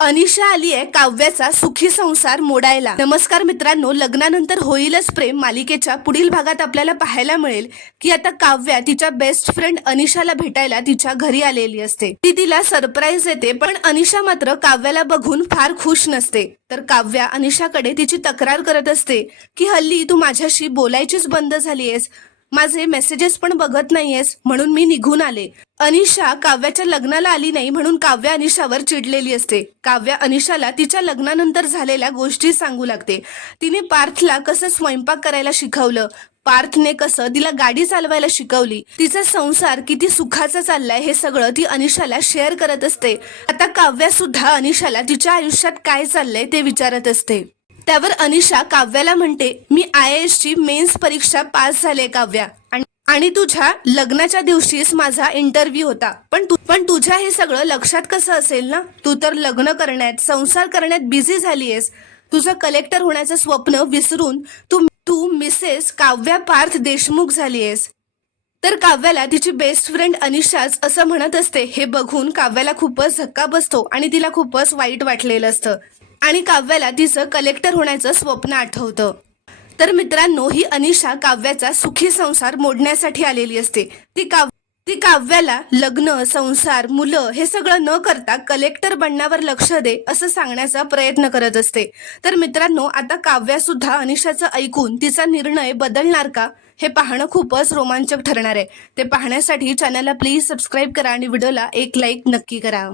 अनिशा आली आहे काव्याचा सुखी संसार मोडायला। नमस्कार मित्रांनो, लग्नानंतर होईलच प्रेम मालिकेच्या पुढील भागात आपल्याला पाहायला मिळेल की आता काव्या तिच्या बेस्ट फ्रेंड अनिशाला भेटायला तिच्या घरी आलेली असते। ती तिला सरप्राईज देते, पण अनिशा मात्र काव्याला बघून फार खुश नसते। तर काव्या अनिशाकडे तिची तक्रार करत असते की हल्ली तू माझ्याशी बोलायचीच बंद झालीयस, माझे मेसेजेस पण बघत नाहीयेस, म्हणून मी निघून आले। अनिशा काव्याच्या लग्नाला आली नाही म्हणून काव्या अनिशावर चिडलेली असते। काव्या अनिशाला तिच्या लग्नानंतर झालेल्या गोष्टी सांगू लागते। तिने पार्थला कसं स्वयंपाक करायला शिकवलं, पार्थने कसं तिला गाडी चालवायला शिकवली, तिचा संसार किती सुखाचा चाललाय हे सगळं ती अनिशाला शेअर करत असते। आता काव्या सुद्धा अनिशाला तिच्या आयुष्यात काय चाललंय ते विचारत असते। त्यावर अनिशा काव्याला म्हणते, मी IAS ची मेन्स परीक्षा पास झाले काव्या, आणि तुझ्या लग्नाच्या दिवशीच माझा इंटरव्ह्यू होता, पण तुझ्या हे सगळं लक्षात कसं असेल ना? तू तर लग्न करण्यात संसार करण्यात बिझी झालीयस। तुझं कलेक्टर होण्याचं स्वप्न विसरून तू मिसेस काव्या पार्थ देशमुख झालीयस। तर काव्याला तिची बेस्ट फ्रेंड अनिशाच असं म्हणत असते। हे बघून काव्याला खूपच धक्का बसतो आणि तिला खूपच वाईट वाटलेलं असतं आणि काव्याला तिचं कलेक्टर होण्याचं स्वप्न आठवतं। तर मित्रांनो, ही अनिशा काव्याचा सुखी संसार मोडण्यासाठी आलेली असते। ती काव्याला लग्न, संसार, मुलं हे सगळं न करता कलेक्टर बनण्यावर लक्ष दे असं सांगण्याचा प्रयत्न करत असते। तर मित्रांनो, आता काव्या सुद्धा अनिशाचं ऐकून तिचा निर्णय बदलणार का हे पाहणं खूपच रोमांचक ठरणार आहे। ते पाहण्यासाठी चॅनलला प्लीज सबस्क्राईब करा आणि व्हिडिओला एक लाईक नक्की करा।